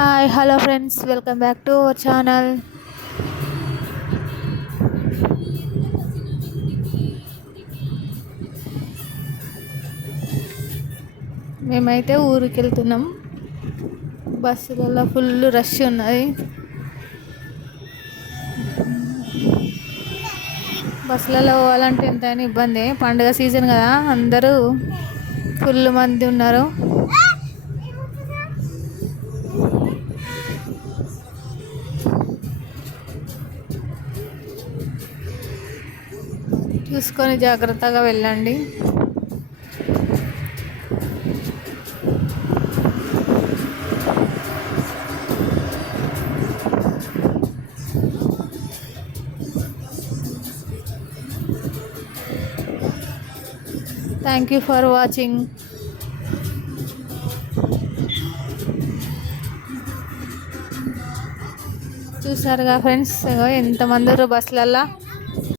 Hi hello friends, welcome back to our channel. మేమైతే ఊరికి వెళ్తున్నాం. బస్సులలో ఫుల్ రష్ ఉన్నది. బస్సులలో పోవాలంటే ఎంతైనా ఇబ్బంది. పండుగ సీజన్ కదా, అందరూ ఫుల్ మంది ఉన్నారు. చూసుకొని జాగ్రత్తగా వెళ్ళండి. Thank you for watching. చూసారుగా ఫ్రెండ్స్, ఎంతమంది బస్సులల్లో.